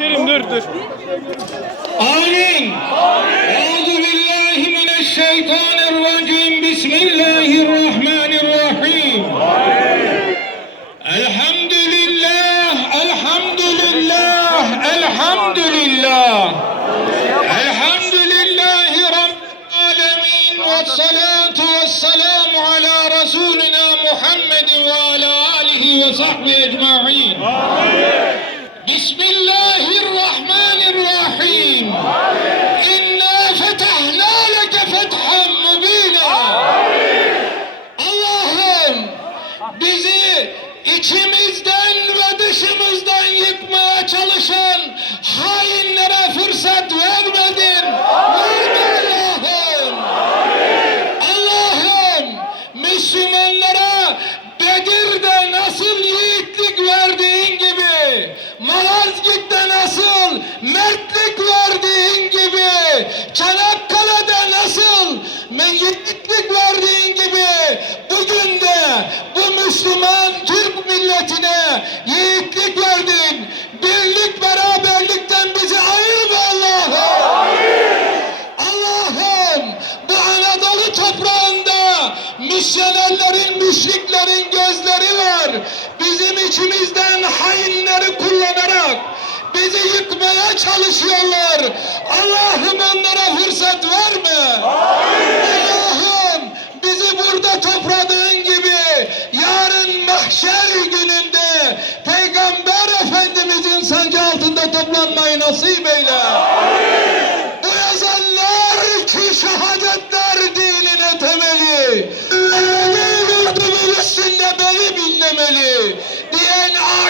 Hemşerim dur dur. Amin. Euzu billahi mineşşeytanirracim. Bismillahirrahmanirrahim. Elhamdülillah, elhamdülillah, elhamdülillah. Elhamdülillahi Rabbil alemin ve salatu ve selamu ala Resulina Muhammedin ve ala alihi ve sahbihi ecma'in. Bismillahirrahmanirrahim. İnna fetahna leke fethan mubina. Allah'ım bizi içimizden ve dışımızdan yıkmaya çalışan hainlere fırsat vermedin. Verme Allah'ım. Allah'ım Müslümanlara Bedir'de nasıl yiğitlik verdiğin gibi Malazgirt'te nasıl mertlik verdiğin gibi Çanakkale'de nasıl yiğitlik verdiğin gibi bugün de bu Müslüman Türk milletine yiğitlik verdin. Birlik beraberlikten bizi ayırma Allah'ım. Allah'ım bu Anadolu toprağında misyonerlerin, müşriklerin gözleri var. İçimizden hainleri kullanarak bizi yıkmaya çalışıyorlar. Allah'ım onlara fırsat verme. Allah'ım bizi burada topladığın gibi yarın mahşer gününde Peygamber Efendimizin sancı altında toplanmayı nasip eyle. Bu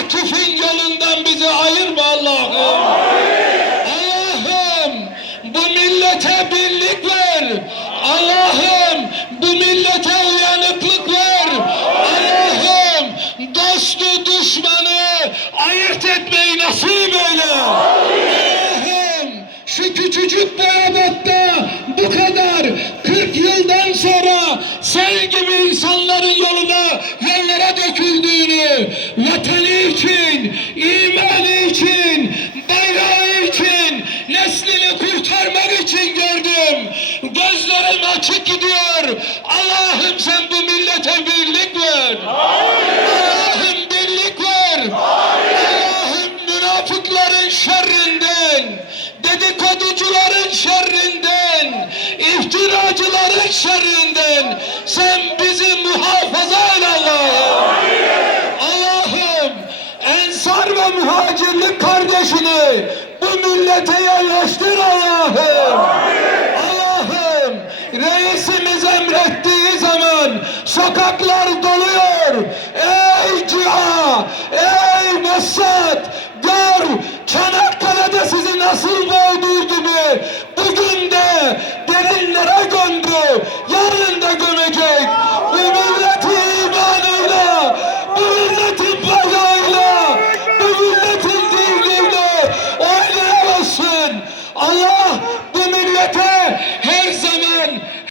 Akif'in yolundan bizi ayırma Allah'ım. Allah'ım bu millete birlik ver. Allah'ım bu millete uyanıklık ver. Allah'ım dostu düşmanı ayırt etmeyi nasip eyle. Allah'ım şu küçücük Beyabat'ta bu kadar 40 yıldan sonra sel gibi insanların yoluna yollara döküldüğünü vatanı için, imanı için, bayrağı için, neslini kurtarmak için gördüm. Gözlerim açık gidiyor. Allah'ım sen bu millete birlik ver. Allah'ım birlik ver. Allah'ım münafıkların şerrinden, dedikoducuların şerrinden, iftiracıların şerrinden sen Sen kardeşini bu millete yerleştir Allah'ım. Allah'ım reisimiz emrettiği zaman sokaklar doluyor. Ey Cia, ey Mossad, gör, kenar